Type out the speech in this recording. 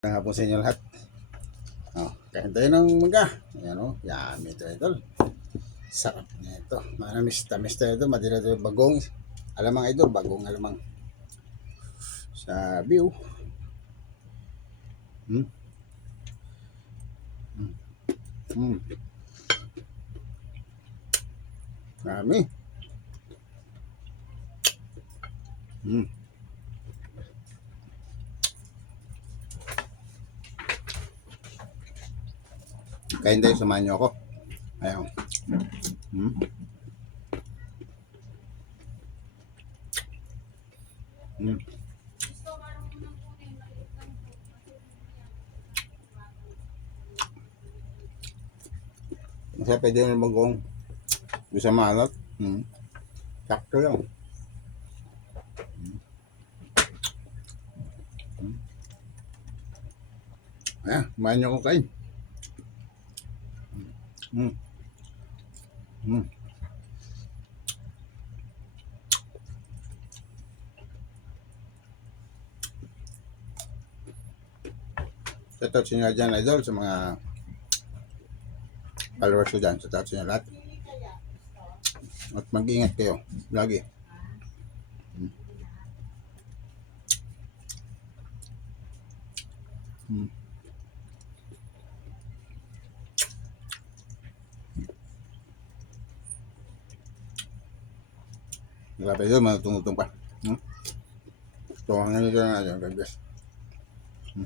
Nga po sa inyo lahat. Kain tayo ng mangga. Ayan o, yummy ito idol. Sarap nito. Manamis-tamis tayo ito. Madira ito bagong alamang idol. Bagong alamang. Sabi o. Hmm. Hmm. Hmm. Yummy. Hmm. Kain tayo, samahan niyo ako. Ayan. Hmm. Hmm. Masaya pwede yung bagong. Bisa malat. Hmm. Sakto lang. Hmm. Ayan, samahan niyo ako kain. Hmm. Hmm. Shoutout sa inyo dyan idol. Sa mga followers ko dyan. Shoutout sa inyo lahat. At mag-ingat kayo. Lagi. Hmm. Hmm. Grabe yun, matutungtong pa. Hmm? So, hanggang dito na natin. God bless. Hmm.